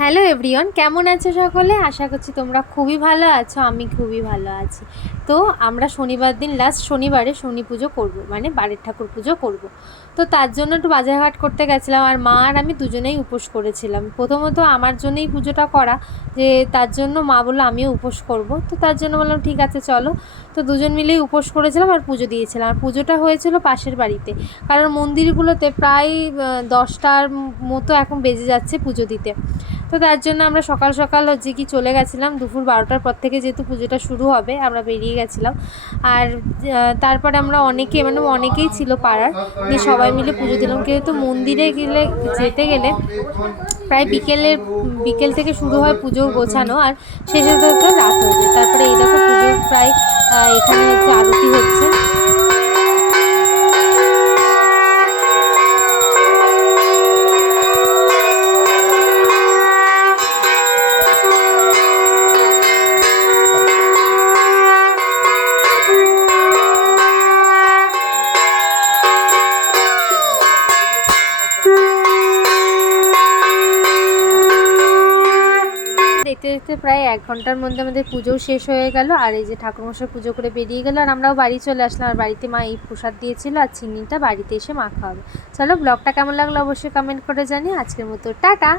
Hello everyone কেমন আছো সকলে? আশা করছি তোমরা খুবই ভালো আছো, আমি খুবই ভালো আছি। তো আমরা শনিবার দিন লাস্ট শনিবারে শনি পুজো করব মানে বাড়ির ঠাকুর পুজো করব। তো তার জন্য একটু বাজারঘাট করতে গেছিলাম, আর মা আর আমি দুজনেই উপোস করেছিলাম। প্রথমত আমার জন্যই পুজোটা করা, যে তার জন্য মা বলল আমিও উপোস করব। তো তার জন্য বললাম, ঠিক আছে, চলো। তো দুজন মিলেই উপোস করেছিলাম আর পুজো দিয়েছিলাম। আর পুজোটা হয়েছিল পাশের বাড়িতে, কারণ মন্দিরগুলোতে প্রায় দশটার মতো এখন বেজে যাচ্ছে পুজো দিতে। তো তার জন্য আমরা সকাল সকাল হচ্ছে কি চলে গেছিলাম, দুপুর বারোটার পর থেকে যেহেতু পুজোটা শুরু হবে, আমরা বেরিয়ে গেছিলাম। আর তারপরে আমরা অনেকে মানে অনেকেই ছিল পাড়ার দিয়ে সবাই মিলে পুজো দিলাম। কিন্তু মন্দিরে গেলে, যেতে গেলে প্রায় বিকেলে, বিকেল থেকে শুরু হয় পুজো গোছানো, আর শেষে তো রাত হয়ে যায়। তারপরে এই দেখো পুজো প্রায় দেখতে দেখতে প্রায় এক ঘণ্টার মধ্যে আমাদের পুজোও শেষ হয়ে গেল। আর এই যে ঠাকুরমশাই পুজো করে বেরিয়ে গেল আর আমরাও বাড়ি চলে আসলাম। আর বাড়িতে মা এই প্রসাদ দিয়েছিল আর চিনিটা বাড়িতে এসে মাখা হবে। চলো, ব্লগটা কেমন লাগল অবশ্যই কমেন্ট করে জানি আজকের মতো, টাটা!